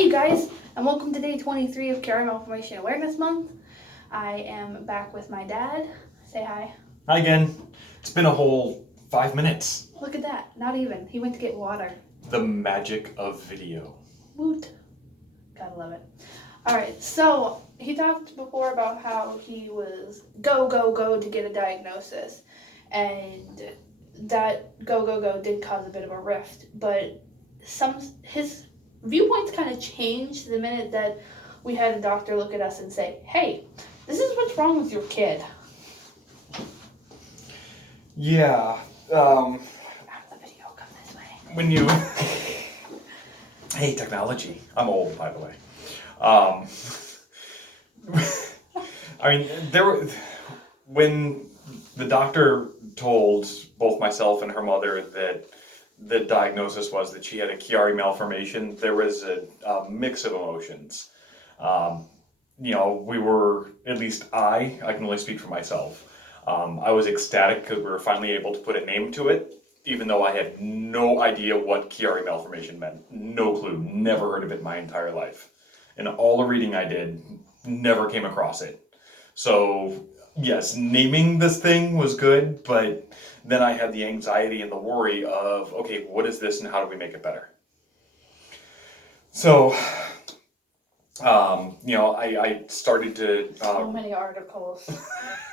Hi, you guys, and welcome to day 23 of Chiari Malformation Awareness Month. I am back with my dad. Say hi. Hi again. It's been a whole 5 minutes. Look at that. Not even. He went to get water. The magic of video. Woot. Gotta love it. Alright, so he talked before about how he was go to get a diagnosis. And that go did cause a bit of a rift. But his viewpoints kind of changed the minute that we had a doctor look at us and say, hey, this is what's wrong with your kid. Yeah. Out of the video, come this way. When you... Hey, technology. I'm old, by the way. I mean, when the doctor told both myself and her mother that the diagnosis was that she had a Chiari malformation, there was a mix of emotions. We were, at least I can only speak for myself. I was ecstatic because we were finally able to put a name to it, even though I had no idea what Chiari malformation meant. No clue, never heard of it my entire life. And all the reading I did, never came across it. So, yes, naming this thing was good, but then I had the anxiety and the worry of, okay, what is this and how do we make it better? So, I started to... so many articles.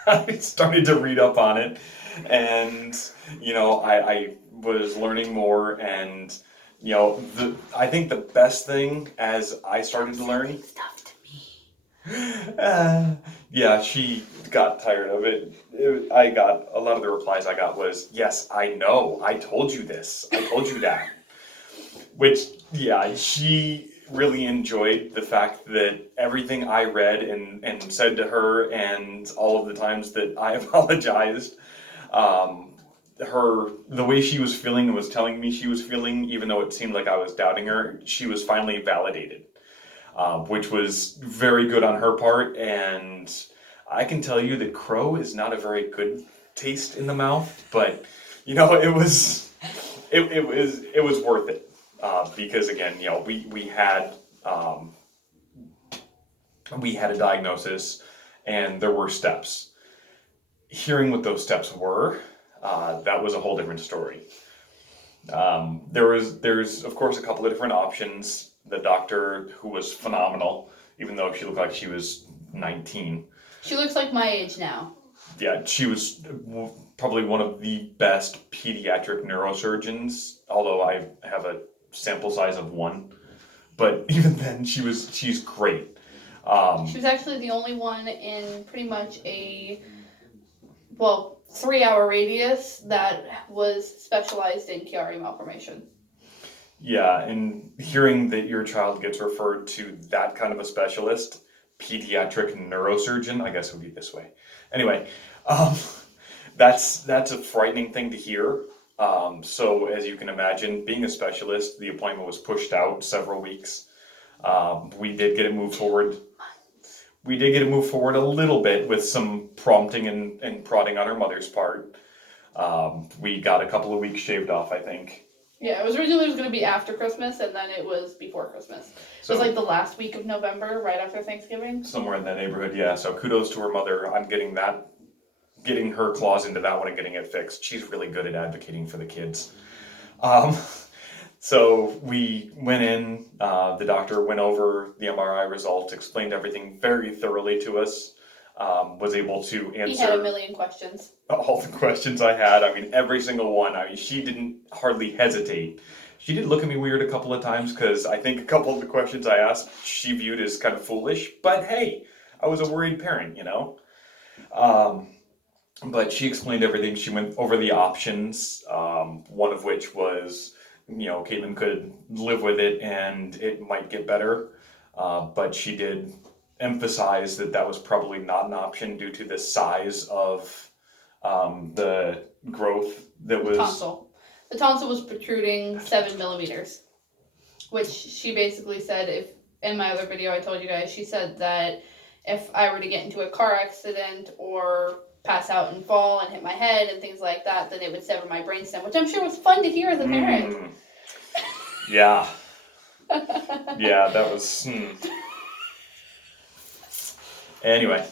I started to read up on it, and, I was learning more, and, I think the best thing as I started to learn... Stuff to me. Yeah, she got tired of it. I got, a lot of the replies I got was, yes, I know, I told you this, I told you that. Which, yeah, she really enjoyed the fact that everything I read and said to her, and all of the times that I apologized, the way she was feeling and was telling me she was feeling, even though it seemed like I was doubting her, she was finally validated, which was very good on her part. And I can tell you that crow is not a very good taste in the mouth, but it was worth it. Because again, we had a diagnosis, and there were steps. Hearing what those steps were, that was a whole different story. There's of course a couple of different options. The doctor, who was phenomenal, even though she looked like she was 19. She looks like my age now. Yeah, she was probably one of the best pediatric neurosurgeons, although I have a sample size of 1, but even then she's great. She was actually the only one in pretty much a 3-hour radius that was specialized in Chiari malformation. Yeah, and hearing that your child gets referred to that kind of a specialist, pediatric neurosurgeon, I guess it would be this way. Anyway, that's a frightening thing to hear. So as you can imagine, being a specialist, the appointment was pushed out several weeks. We did get it moved forward. We did get it moved forward a little bit with some prompting and prodding on her mother's part. We got a couple of weeks shaved off, I think. Yeah, it was originally going to be after Christmas, and then it was before Christmas. So it was like the last week of November, right after Thanksgiving. Somewhere in that neighborhood, yeah. So kudos to her mother on getting her claws into that one and getting it fixed. She's really good at advocating for the kids. So we went in, the doctor went over the MRI results, explained everything very thoroughly to us, was able to answer... He had a million questions. All the questions I had, every single one. She didn't hardly hesitate. She did look at me weird a couple of times because I think a couple of the questions I asked she viewed as kind of foolish, but hey, I was a worried parent, But she explained everything. She went over the options, one of which was, Caitlin could live with it and it might get better. But she did emphasize that was probably not an option due to the size of the growth that was... Tonsil. The tonsil was protruding 7 millimeters, which she basically said, if in my other video I told you guys, she said that if I were to get into a car accident or pass out and fall and hit my head and things like that, then it would sever my brainstem, which I'm sure was fun to hear as a parent. Yeah. Yeah, that was. Anyway.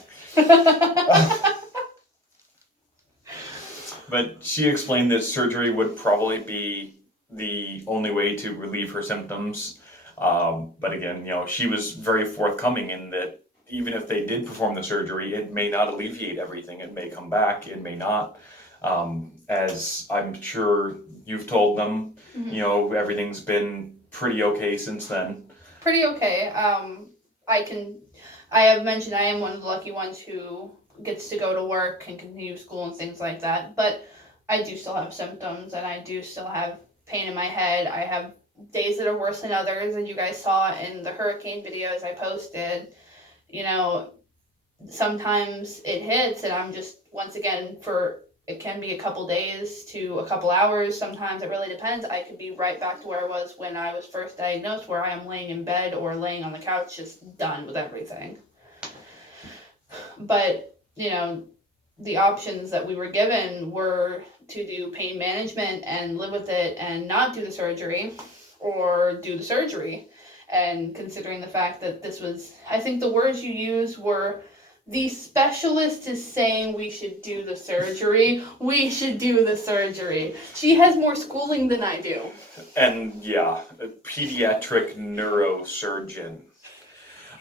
But she explained that surgery would probably be the only way to relieve her symptoms. But again, she was very forthcoming in that even if they did perform the surgery, it may not alleviate everything. It may come back, it may not. As I'm sure you've told them, everything's been pretty okay since then. Pretty okay. I have mentioned I am one of the lucky ones who gets to go to work and continue school and things like that. But I do still have symptoms and I do still have pain in my head. I have days that are worse than others, and you guys saw in the hurricane videos I posted. Sometimes it hits and I'm just, once again, it can be a couple days to a couple hours. Sometimes it really depends. I could be right back to where I was when I was first diagnosed, where I am laying in bed or laying on the couch, just done with everything. But, the options that we were given were to do pain management and live with it and not do the surgery, or do the surgery. And considering the fact that this was, I think the words you used were, the specialist is saying we should do the surgery. We should do the surgery. She has more schooling than I do. And yeah, a pediatric neurosurgeon.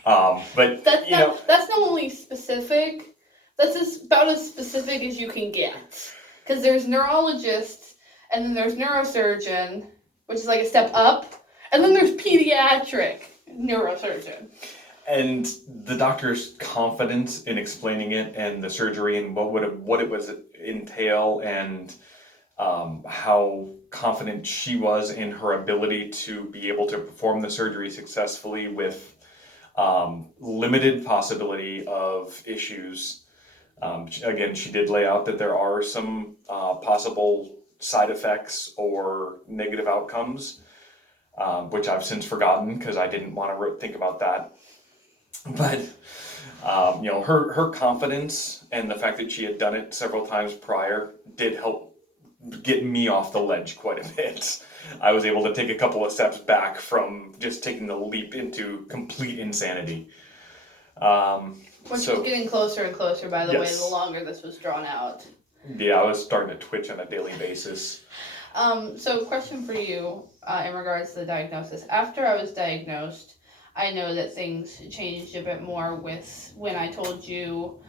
But that's not only specific. That's about as specific as you can get. Because there's neurologist, and then there's neurosurgeon, which is like a step up, and then there's pediatric neurosurgeon. And the doctor's confidence in explaining it and the surgery and what it was entail, and how confident she was in her ability to be able to perform the surgery successfully with limited possibility of issues. Again, she did lay out that there are some possible side effects or negative outcomes, which I've since forgotten because I didn't want to think about that. But her confidence and the fact that she had done it several times prior did help get me off the ledge quite a bit. I was able to take a couple of steps back from just taking the leap into complete insanity. Which was getting closer and closer, by the way, Yes. the longer this was drawn out. Yeah, I was starting to twitch on a daily basis. So question for you in regards to the diagnosis. After I was diagnosed, I know that things changed a bit more with when I told you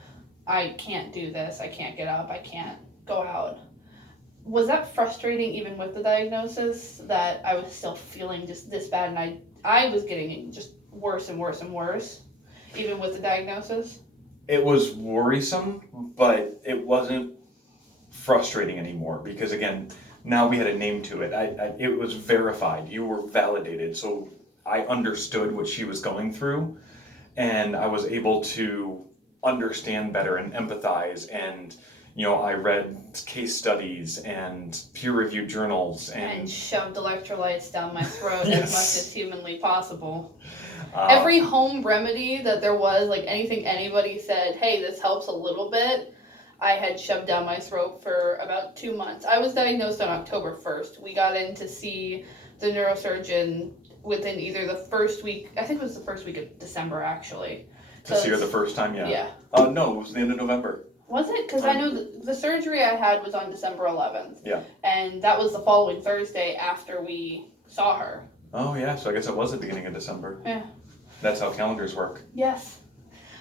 I can't do this, I can't get up, I can't go out. Was that frustrating even with the diagnosis, that I was still feeling just this bad, and I was getting just worse and worse and worse, even with the diagnosis? It was worrisome, but it wasn't frustrating anymore because, again, now we had a name to it. It was verified. You were validated. So I understood what she was going through, and I was able to understand better and empathize. And, I read case studies and peer-reviewed journals and shoved electrolytes down my throat Yes. as much as humanly possible. Every home remedy that there was, like anything anybody said, hey, this helps a little bit, I had shoved down my throat for about 2 months. I was diagnosed on October 1st. We got in to see the neurosurgeon within either the first week, I think it was the first week of December, actually. To see her the first time, yeah. Yeah. No, it was the end of November. Was it? Because I know the surgery I had was on December 11th. Yeah. And that was the following Thursday after we saw her. Oh, yeah, so I guess it was the beginning of December. Yeah. That's how calendars work. Yes.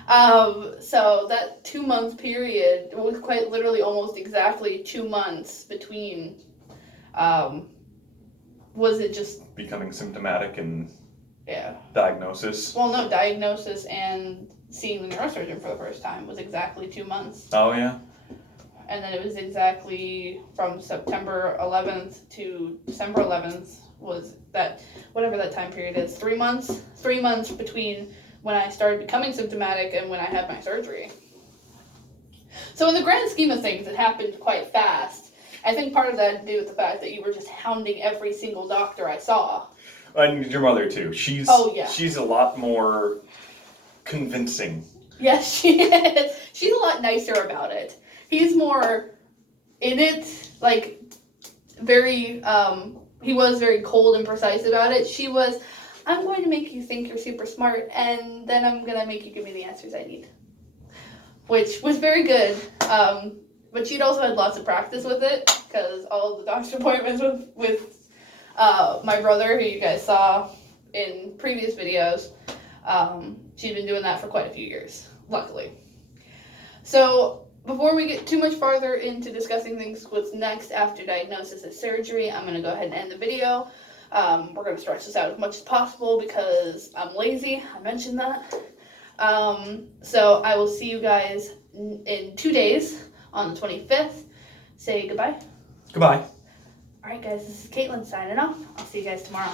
So that 2-month period was quite literally almost exactly 2 months between, was it just... Becoming symptomatic and Yeah. diagnosis. Well, no, diagnosis and seeing the neurosurgeon for the first time was exactly 2 months. Oh, yeah. And then it was exactly from September 11th to December 11th was that, whatever that time period is, 3 months? 3 months between when I started becoming symptomatic and when I had my surgery. So in the grand scheme of things, it happened quite fast. I think part of that had to do with the fact that you were just hounding every single doctor I saw. And your mother, too. She's a lot more convincing. Yes, she is. She's a lot nicer about it. He's more in it, like, very, he was very cold and precise about it. She was, I'm going to make you think you're super smart, and then I'm going to make you give me the answers I need. Which was very good. But she'd also had lots of practice with it, because all of the doctor's appointments with my brother, who you guys saw in previous videos, she'd been doing that for quite a few years, luckily. So before we get too much farther into discussing things what's next after diagnosis and surgery, I'm going to go ahead and end the video. We're going to stretch this out as much as possible because I'm lazy. I mentioned that. So I will see you guys in 2 days on the 25th. Say goodbye. Goodbye. All right, guys, this is Caitlin signing off. I'll see you guys tomorrow.